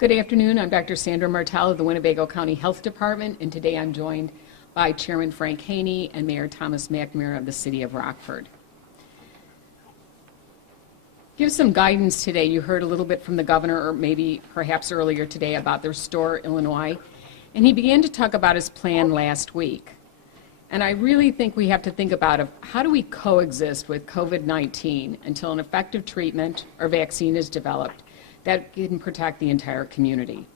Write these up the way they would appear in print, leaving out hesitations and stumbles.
Good afternoon. I'm Dr. Sandra Martell of the Winnebago County Health Department, and today I'm joined by Chairman Frank Haney and Mayor Thomas McNamara of the City of Rockford. Give some guidance today. You heard a little bit from the governor, or maybe perhaps earlier today, about the Restore Illinois, and he began to talk about his plan last week. And I really think we have to think about how do we coexist with COVID-19 until an effective treatment or vaccine is developed that can protect the entire community.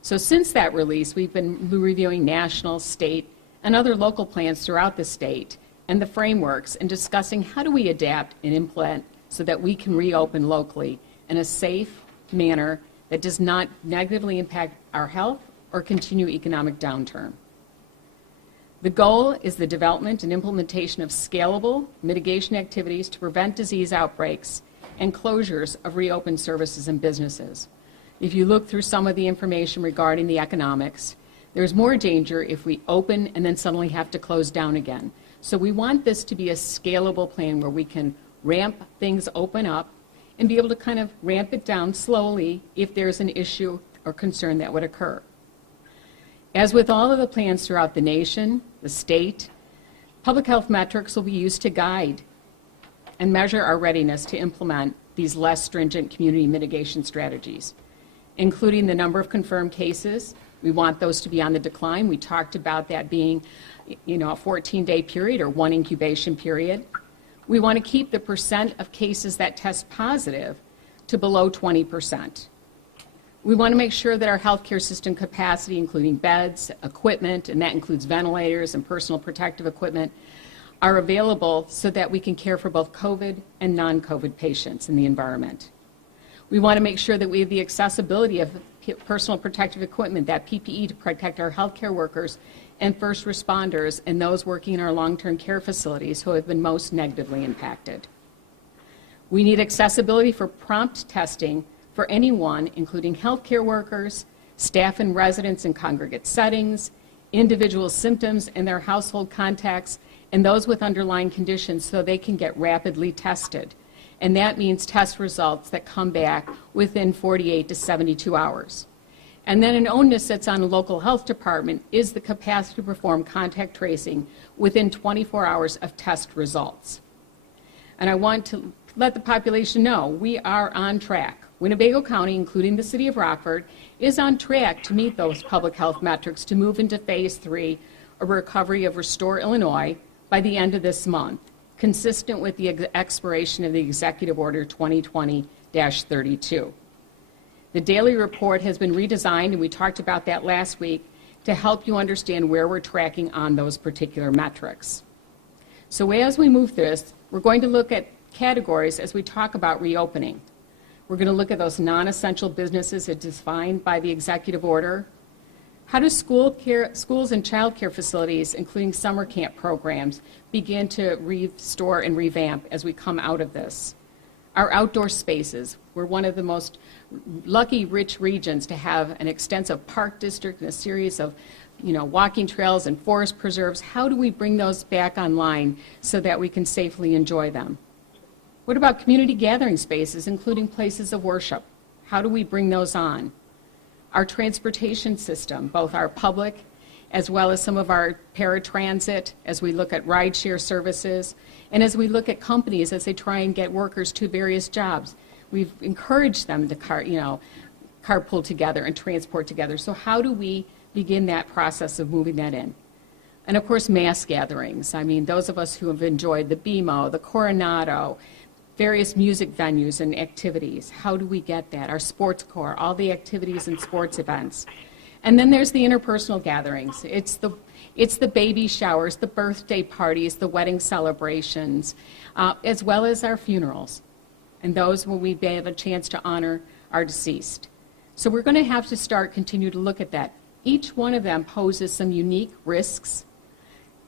So since that release, we've been reviewing national, state, and other local plans throughout the state and the frameworks and discussing how do we adapt and implement so that we can reopen locally in a safe manner that does not negatively impact our health or continue economic downturn. The goal is the development and implementation of scalable mitigation activities to prevent disease outbreaks and closures of reopened services and businesses. If you look through some of the information regarding the economics, there's more danger if we open and then suddenly have to close down again. So we want this to be a scalable plan where we can ramp things open up and be able to kind of ramp it down slowly if there's an issue or concern that would occur. As with all of the plans throughout the nation, the state, public health metrics will be used to guide and measure our readiness to implement these less stringent community mitigation strategies, including the number of confirmed cases. We want those to be on the decline. We talked about that being, a 14-day period or one incubation period. We want to keep the percent of cases that test positive to below 20%. We want to make sure that our healthcare system capacity, including beds, equipment, and that includes ventilators and personal protective equipment, are available so that we can care for both COVID and non-COVID patients in the environment. We want to make sure that we have the accessibility of personal protective equipment, that PPE, to protect our healthcare workers and first responders and those working in our long-term care facilities who have been most negatively impacted. We need accessibility for prompt testing for anyone, including healthcare workers, staff and residents in congregate settings, individual symptoms and their household contacts, and those with underlying conditions so they can get rapidly tested. And that means test results that come back within 48 to 72 hours. And then an onus that's on a local health department is the capacity to perform contact tracing within 24 hours of test results. And I want to let the population know we are on track. Winnebago County, including the City of Rockford, is on track to meet those public health metrics to move into Phase 3 of recovery of Restore Illinois by the end of this month, consistent with the expiration of the Executive Order 2020-32. The daily report has been redesigned, and we talked about that last week, to help you understand where we're tracking on those particular metrics. So as we move through this, we're going to look at categories as we talk about reopening. We're going to look at those non-essential businesses as defined by the executive order. How do schools and child care facilities, including summer camp programs, begin to restore and revamp as we come out of this? Our outdoor spaces. We're one of the most lucky, rich regions to have an extensive park district and a series of walking trails and forest preserves. How do we bring those back online so that we can safely enjoy them? What about community gathering spaces, including places of worship? How do we bring those on? Our transportation system, both our public as well as some of our paratransit, as we look at rideshare services, and as we look at companies as they try and get workers to various jobs. We've encouraged them to carpool together and transport together. So how do we begin that process of moving that in? And of course, mass gatherings. I mean, those of us who have enjoyed the BMO, the Coronado, various music venues and activities. How do we get that? Our sports corps, all the activities and sports events. And then there's the interpersonal gatherings. It's the baby showers, the birthday parties, the wedding celebrations, as well as our funerals. And those when we have a chance to honor our deceased. So we're going to have to continue to look at that. Each one of them poses some unique risks.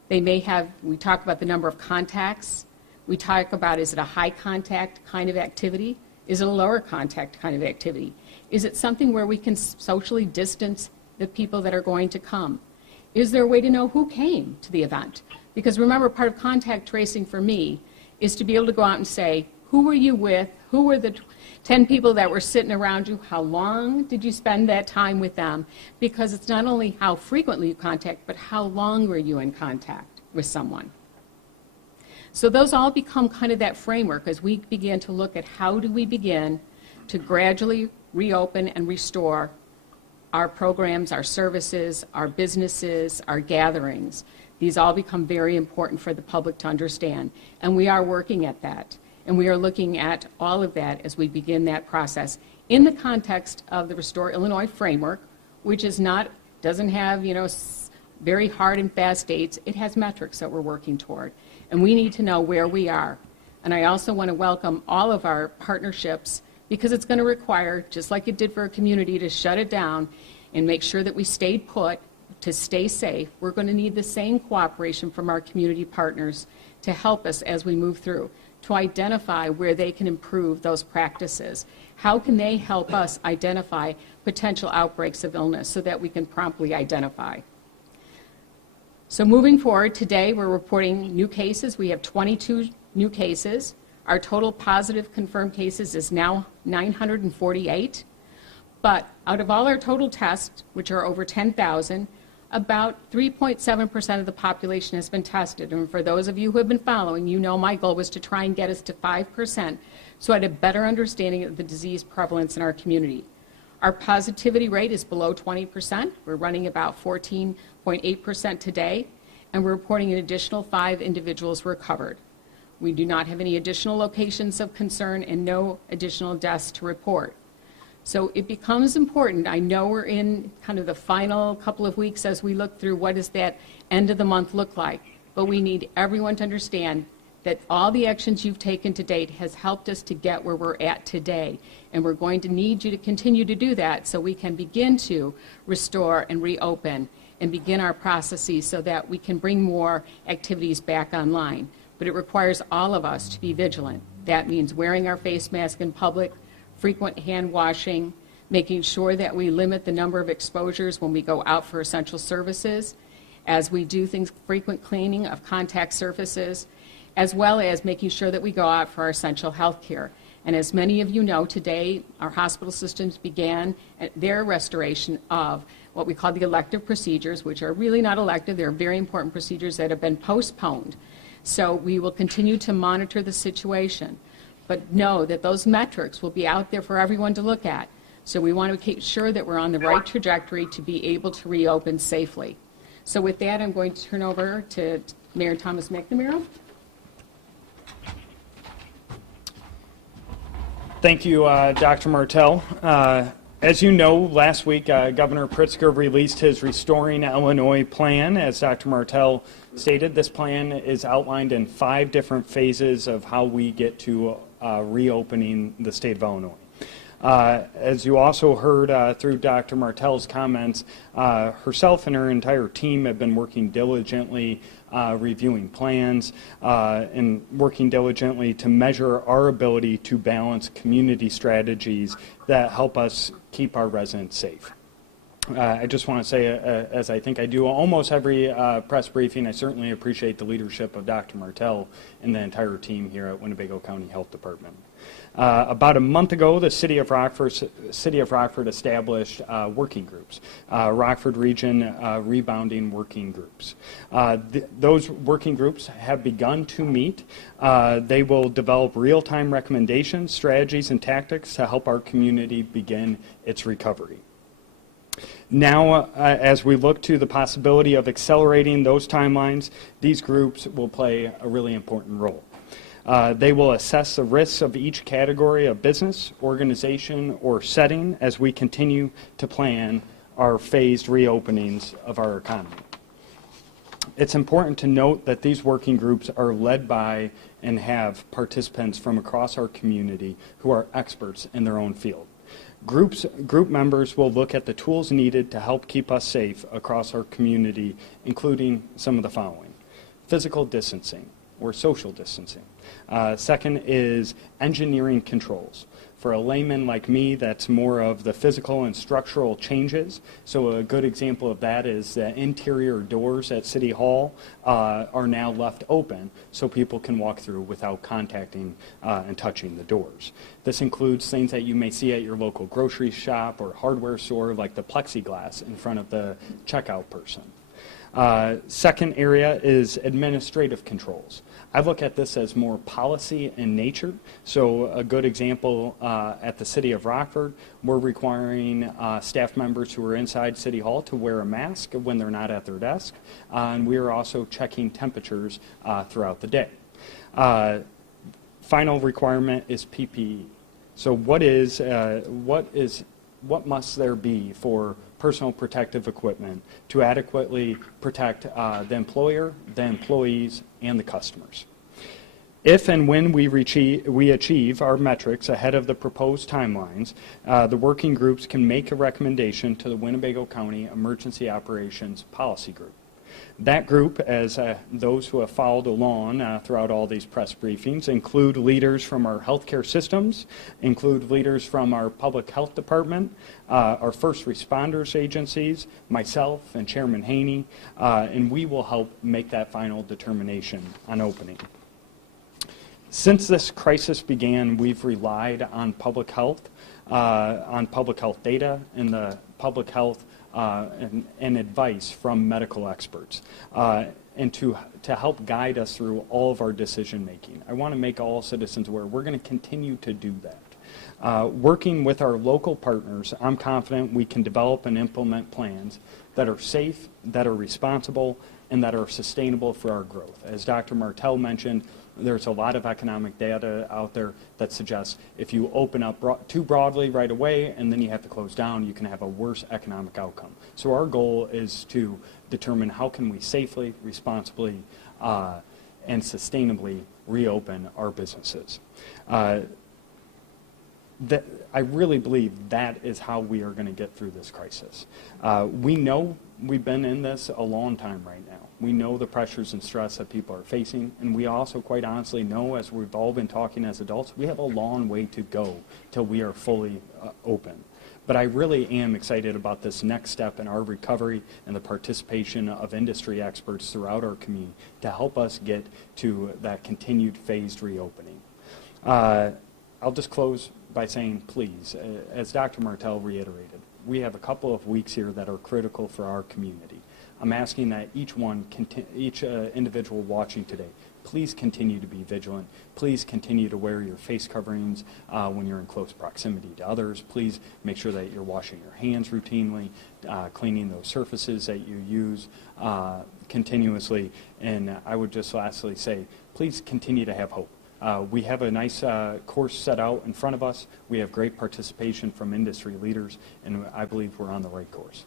They may have, we talk about the number of contacts. We talk about, is it a high contact kind of activity? Is it a lower contact kind of activity? Is it something where we can socially distance the people that are going to come? Is there a way to know who came to the event? Because remember, part of contact tracing for me is to be able to go out and say, who were you with? Who were the 10 people that were sitting around you, how long did you spend that time with them? Because it's not only how frequently you contact, but how long were you in contact with someone. So those all become kind of that framework as we begin to look at how do we begin to gradually reopen and restore our programs, our services, our businesses, our gatherings. These all become very important for the public to understand, and we are working at that. And we are looking at all of that as we begin that process in the context of the Restore Illinois framework, which doesn't have, very hard and fast dates. It has metrics that we're working toward. And we need to know where we are. And I also want to welcome all of our partnerships, because it's going to require, just like it did for a community, to shut it down and make sure that we stayed put, to stay safe. We're going to need the same cooperation from our community partners to help us as we move through, to identify where they can improve those practices. How can they help us identify potential outbreaks of illness so that we can promptly identify? So moving forward, today we're reporting new cases. We have 22 new cases. Our total positive confirmed cases is now 948. But out of all our total tests, which are over 10,000, about 3.7% of the population has been tested. And for those of you who have been following, you know my goal was to try and get us to 5%, so I had a better understanding of the disease prevalence in our community. Our positivity rate is below 20%. We're running about 14.8% today, and we're reporting an additional 5 individuals recovered. We do not have any additional locations of concern and no additional deaths to report. So it becomes important. I know we're in kind of the final couple of weeks as we look through what does that end of the month look like, but we need everyone to understand that all the actions you've taken to date has helped us to get where we're at today, and we're going to need you to continue to do that so we can begin to restore and reopen and begin our processes so that we can bring more activities back online. But it requires all of us to be vigilant. That means wearing our face mask in public, frequent hand washing, making sure that we limit the number of exposures when we go out for essential services, as we do things, frequent cleaning of contact surfaces, as well as making sure that we go out for our essential health care. And as many of you know, today our hospital systems began their restoration of what we call the elective procedures, which are really not elective. They're very important procedures that have been postponed. So we will continue to monitor the situation, but know that those metrics will be out there for everyone to look at. So we want to keep sure that we're on the right trajectory to be able to reopen safely. So with that, I'm going to turn over to Mayor Thomas McNamara. Thank you, Dr. Martell. As you know, last week, Governor Pritzker released his Restoring Illinois plan. As Dr. Martell stated, this plan is outlined in 5 different phases of how we get to reopening the state of Illinois. As you also heard through Dr. Martell's comments, herself and her entire team have been working diligently, reviewing plans, and working diligently to measure our ability to balance community strategies that help us keep our residents safe. I just want to say, as I think I do almost every press briefing, I certainly appreciate the leadership of Dr. Martell and the entire team here at Winnebago County Health Department. About a month ago, the City of Rockford established working groups, Rockford Region Rebounding Working Groups. Those working groups have begun to meet. They will develop real-time recommendations, strategies, and tactics to help our community begin its recovery. Now, as we look to the possibility of accelerating those timelines, these groups will play a really important role. They will assess the risks of each category of business, organization, or setting as we continue to plan our phased reopenings of our economy. It's important to note that these working groups are led by and have participants from across our community who are experts in their own field. Group members will look at the tools needed to help keep us safe across our community, including some of the following: physical distancing or social distancing. Second is engineering controls. For a layman like me, that's more of the physical and structural changes. So a good example of that is the interior doors at City Hall are now left open so people can walk through without contacting and touching the doors. This includes things that you may see at your local grocery shop or hardware store, like the plexiglass in front of the checkout person. Second area is administrative controls. I look at this as more policy in nature. So a good example at the City of Rockford, we're requiring staff members who are inside City Hall to wear a mask when they're not at their desk. And we are also checking temperatures throughout the day. Final requirement is PPE. So what must there be for personal protective equipment to adequately protect the employer, the employees, and the customers? If and when we achieve our metrics ahead of the proposed timelines, the working groups can make a recommendation to the Winnebago County Emergency Operations Policy Group. That group, as those who have followed along throughout all these press briefings, include leaders from our healthcare systems, include leaders from our public health department, our first responders agencies, myself and Chairman Haney, and we will help make that final determination on opening. Since this crisis began, we've relied on public health data and the public health and advice from medical experts, and to help guide us through all of our decision making. I want to make all citizens aware we're going to continue to do that. Working with our local partners, I'm confident we can develop and implement plans that are safe, that are responsible, and that are sustainable for our growth. As Dr. Martell mentioned, there's a lot of economic data out there that suggests if you open up too broadly right away and then you have to close down, you can have a worse economic outcome. So our goal is to determine how can we safely, responsibly, and sustainably reopen our businesses. I really believe that is how we are going to get through this crisis. We know we've been in this a long time right now. We know the pressures and stress that people are facing, and we also quite honestly know, as we've all been talking as adults, we have a long way to go till we are fully open. But I really am excited about this next step in our recovery and the participation of industry experts throughout our community to help us get to that continued phased reopening. I'll just close by saying, please, as Dr. Martell reiterated, we have a couple of weeks here that are critical for our community. I'm asking that each individual watching today, please continue to be vigilant. Please continue to wear your face coverings when you're in close proximity to others. Please make sure that you're washing your hands routinely, cleaning those surfaces that you use continuously. And I would just lastly say, please continue to have hope. We have a nice course set out in front of us. We have great participation from industry leaders, and I believe we're on the right course.